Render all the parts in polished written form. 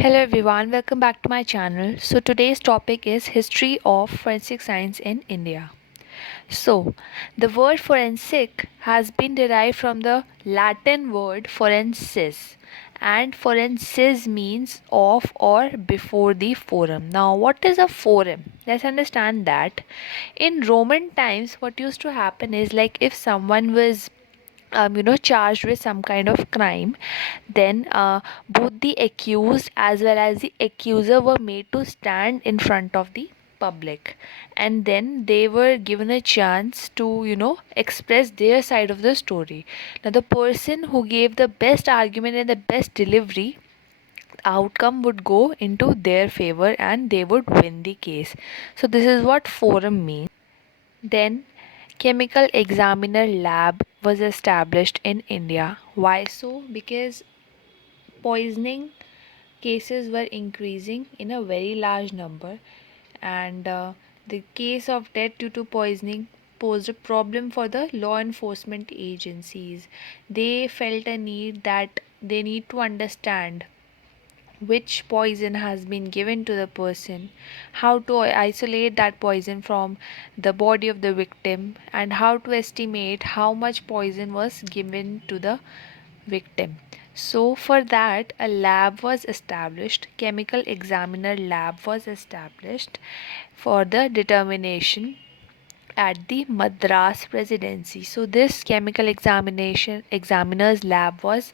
Hello everyone, welcome back to my channel. So today's topic is history of forensic science in India. So, the word forensic has been derived from the Latin word forensis, and forensis means of or before the forum. Now, what is a forum? Let's understand that. In Roman times, what used to happen is like if someone was charged with some kind of crime, then both the accused as well as the accuser were made to stand in front of the public, and then they were given a chance to express their side of the story. Now the person who gave the best argument and the best delivery, outcome would go into their favor and they would win the case. So this is what forum means. Then, chemical examiner lab was established in India. Why so? Because poisoning cases were increasing in a very large number, and the case of death due to poisoning posed a problem for the law enforcement agencies. They felt a need that they need to understand which poison has been given to the person, how to isolate that poison from the body of the victim, and how to estimate how much poison was given to the victim. So, for that, a lab was established, chemical examiner lab was established for the determination at the Madras Presidency. So, this chemical examination examiner's lab was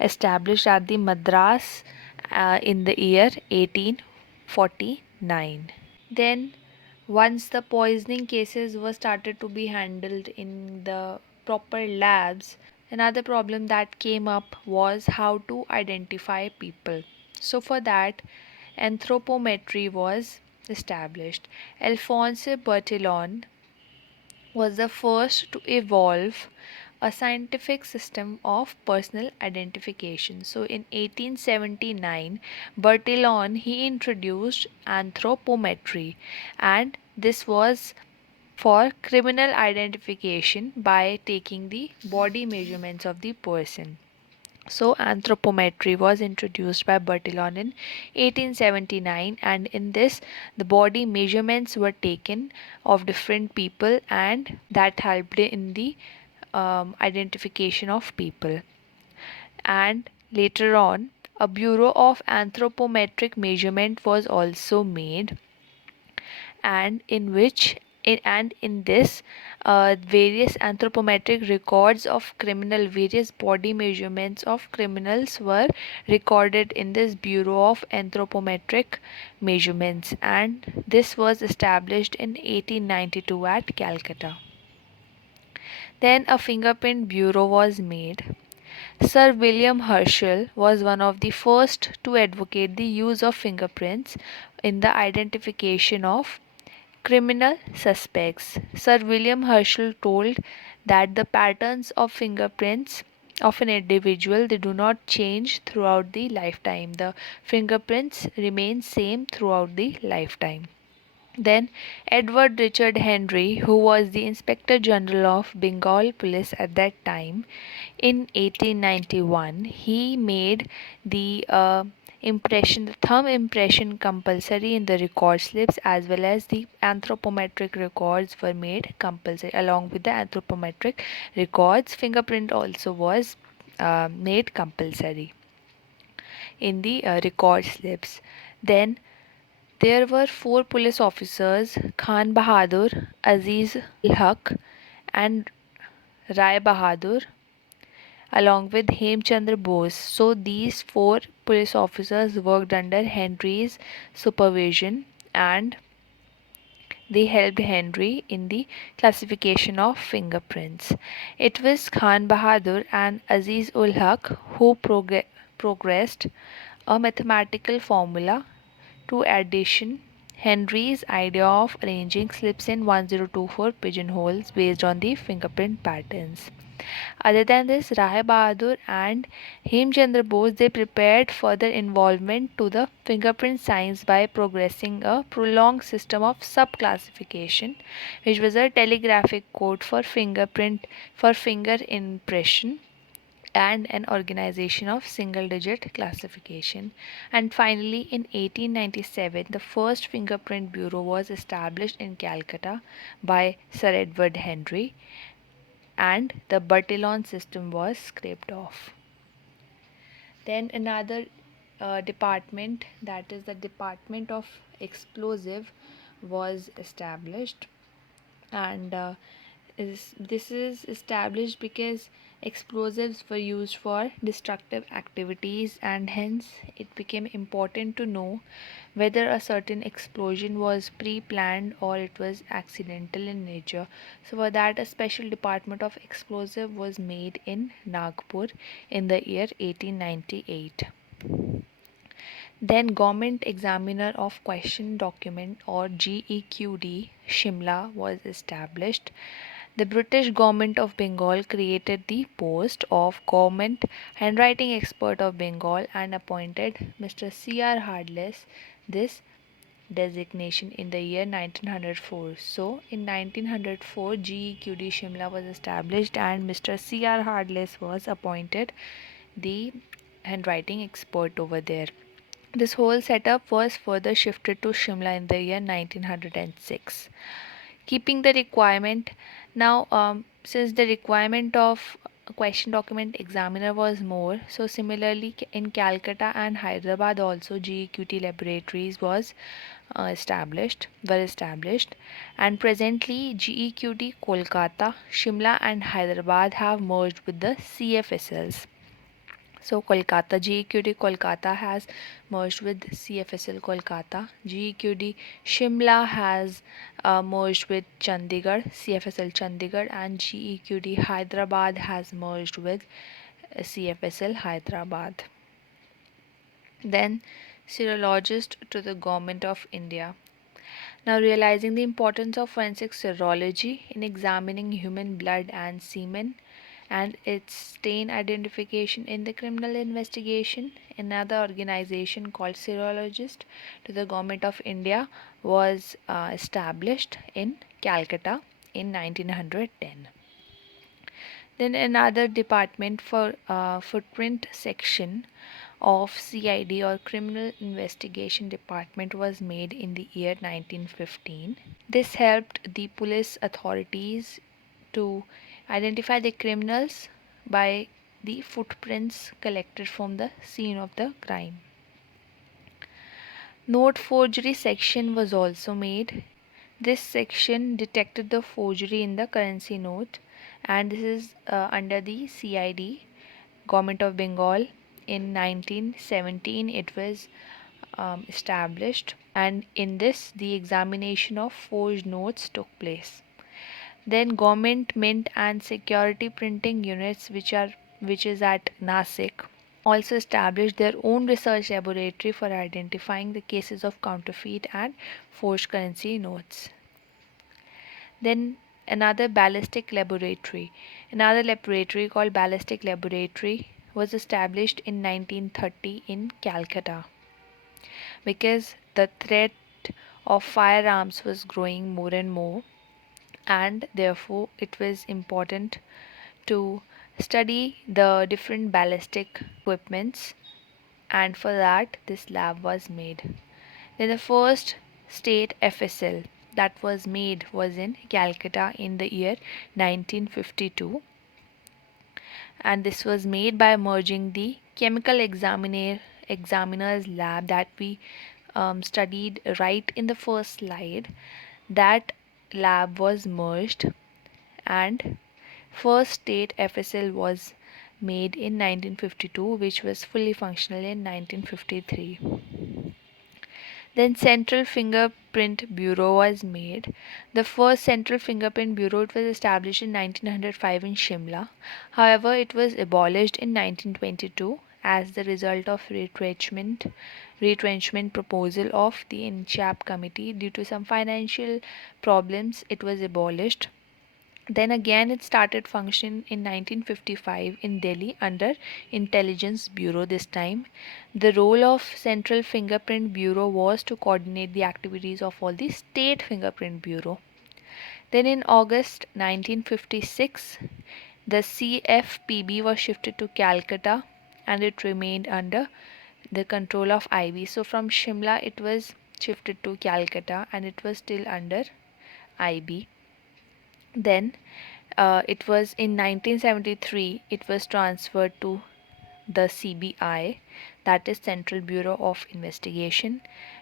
established at the Madras in the year 1849. Then, once the poisoning cases were started to be handled in the proper labs, another problem that came up was how to identify people. So, for that, anthropometry was established. Alphonse Bertillon was the first to evolve a scientific system of personal identification. So in 1879, Bertillon he introduced anthropometry, and this was for criminal identification by taking the body measurements of the person. So, anthropometry was introduced by Bertillon in 1879, and in this, the body measurements were taken of different people, and that helped in the identification of people. And later on, a Bureau of Anthropometric Measurement was also made, and in this various anthropometric records of various body measurements of criminals were recorded in this Bureau of Anthropometric Measurements, and this was established in 1892 at Calcutta. Then a fingerprint bureau was made. Sir William Herschel was one of the first to advocate the use of fingerprints in the identification of criminal suspects. Sir William Herschel told that the patterns of fingerprints of an individual, they do not change throughout the lifetime. The fingerprints remain same throughout the lifetime. Then Edward Richard Henry, who was the Inspector General of Bengal Police at that time, in 1891, he made the the thumb impression compulsory in the record slips, as well as the anthropometric records were made compulsory. Along with the anthropometric records, fingerprint also was made compulsory in the record slips. Then there were four police officers: Khan Bahadur, Aziz ul Haq, and Rai Bahadur, along with Hemchandra Bose. So these four police officers worked under Henry's supervision, and they helped Henry in the classification of fingerprints. It was Khan Bahadur and Aziz ul Haq who progressed a mathematical formula to addition Henry's idea of arranging slips in 1024 pigeonholes based on the fingerprint patterns. Other than this, Rai Bahadur and Hemchandra Bose, they prepared further involvement to the fingerprint science by progressing a prolonged system of sub-classification, which was a telegraphic code for finger impression, and an organization of single digit classification. And finally, in 1897, the first fingerprint bureau was established in Calcutta by Sir Edward Henry, and the Bertillon system was scraped off. Then another department, that is the Department of Explosive, was established, and this is established because explosives were used for destructive activities, and hence it became important to know whether a certain explosion was pre-planned or it was accidental in nature. So for that, a special department of explosive was made in Nagpur in the year 1898. Then Government Examiner of Question Document, or GEQD, Shimla was established. The British Government of Bengal created the post of Government Handwriting Expert of Bengal and appointed Mr. C.R. Hardless this designation in the year 1904. So, in 1904, GEQD Shimla was established and Mr. C.R. Hardless was appointed the handwriting expert over there. This whole setup was further shifted to Shimla in the year 1906. Keeping the requirement now, since the requirement of a question document examiner was more, so similarly in Calcutta and Hyderabad also GEQT laboratories were established, and presently GEQT Kolkata, Shimla, and Hyderabad have merged with the CFSLs. So Kolkata, GEQD Kolkata has merged with CFSL Kolkata. GEQD Shimla has merged with Chandigarh, CFSL Chandigarh, and GEQD Hyderabad has merged with CFSL Hyderabad. Then serologist to the Government of India. Now, realizing the importance of forensic serology in examining human blood and semen and its stain identification in the criminal investigation, another organization called Serologist to the Government of India was established in Calcutta in 1910. Then another department for footprint section of CID, or Criminal Investigation Department, was made in the year 1915. This helped the police authorities to identify the criminals by the footprints collected from the scene of the crime. Note forgery section was also made. This section detected the forgery in the currency note, and this is under the CID, Government of Bengal. In 1917 it was established, and in this the examination of forged notes took place. Then Government Mint and Security Printing Units, which is at Nasik, also established their own research laboratory for identifying the cases of counterfeit and forged currency notes. Then another laboratory called Ballistic Laboratory was established in 1930 in Calcutta, because the threat of firearms was growing more and more, and therefore it was important to study the different ballistic equipments, and for that this lab was made. Then the first state FSL that was made was in Calcutta in the year 1952, and this was made by merging the chemical examiner's lab that we studied right in the first slide. That lab was merged, and first state FSL was made in 1952, which was fully functional in 1953. Then Central Fingerprint Bureau was made. The first Central Fingerprint Bureau, it was established in 1905 in Shimla. However, it was abolished in 1922 as the result of retrenchment proposal of the INCHAP committee. Due to some financial problems, it was abolished. Then again it started function in 1955 in Delhi under Intelligence Bureau this time. The role of Central Fingerprint Bureau was to coordinate the activities of all the State Fingerprint Bureau. Then in August 1956, The CFPB was shifted to Calcutta and it remained under the control of IB. So from Shimla it was shifted to Calcutta and it was still under IB. Then it was in 1973 it was transferred to the CBI, that is Central Bureau of Investigation,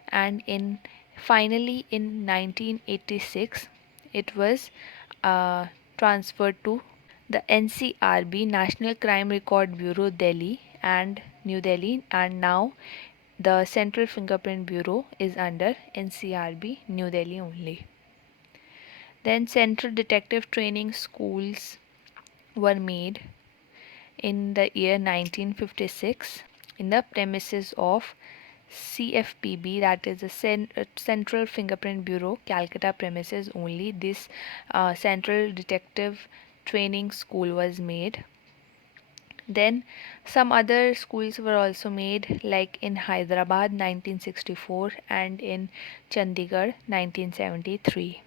and finally in 1986 it was transferred to the NCRB, National Crime Record Bureau, Delhi and New Delhi, and now the Central Fingerprint Bureau is under NCRB, New Delhi only. Then Central Detective Training Schools were made in the year 1956 in the premises of CFPB, that is the Central Fingerprint Bureau, Calcutta premises only. This Central Detective Training School was made. Then some other schools were also made, like in Hyderabad 1964 and in Chandigarh 1973.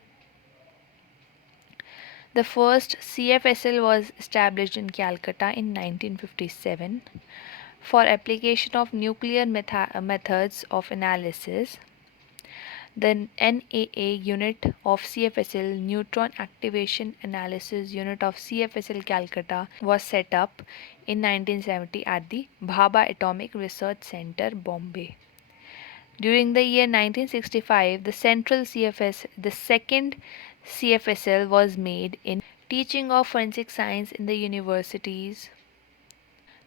The first CFSL was established in Calcutta in 1957 for application of nuclear methods of analysis. The NAA unit of CFSL, Neutron Activation Analysis Unit of CFSL Calcutta, was set up in 1970 at the Bhabha Atomic Research Center, Bombay. During the year 1965, the second CFSL was made in teaching of forensic science in the universities.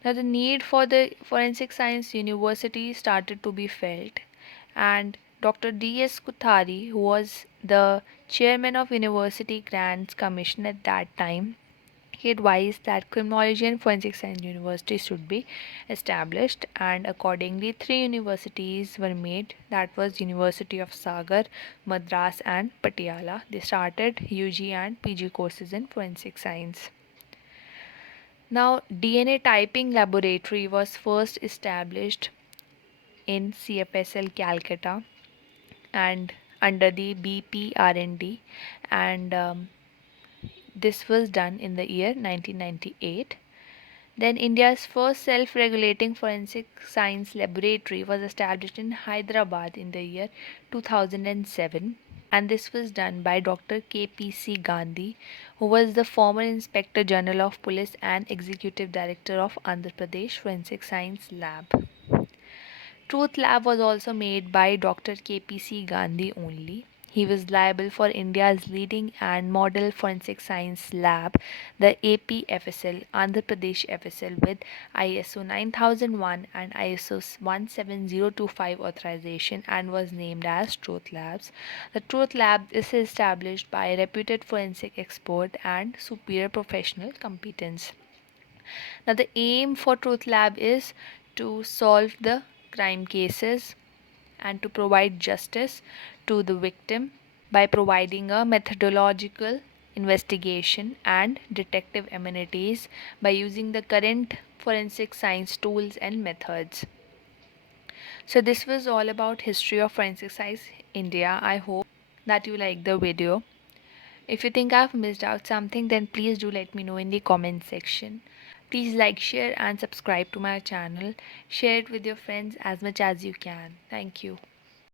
Now, the need for the forensic science university started to be felt, and Dr. D.S. Kuthari, who was the chairman of University Grants Commission at that time, he advised that Criminology and Forensic Science University should be established, and accordingly, three universities were made. That was University of Sagar, Madras, and Patiala. They started UG and PG courses in forensic science. Now, DNA typing laboratory was first established in CFSL Calcutta and under the BPRND, and this was done in the year 1998. Then India's first self-regulating forensic science laboratory was established in Hyderabad in the year 2007, and this was done by Dr. KPC Gandhi, who was the former Inspector General of Police and Executive Director of Andhra Pradesh Forensic Science Lab. Truth Lab was also made by Dr. KPC Gandhi only. He was liable for India's leading and model forensic science lab, the APFSL, Andhra Pradesh FSL, with ISO 9001 and ISO 17025 authorization, and was named as Truth Labs. The Truth Lab is established by a reputed forensic expert and superior professional competence. Now, the aim for Truth Lab is to solve the crime cases and to provide justice to the victim by providing a methodological investigation and detective amenities by using the current forensic science tools and methods. So this was all about history of forensic science India. I hope that you like the video. If you think I've missed out something, then please do let me know in the comment section. Please like, share and subscribe to my channel. Share it with your friends as much as you can. Thank you.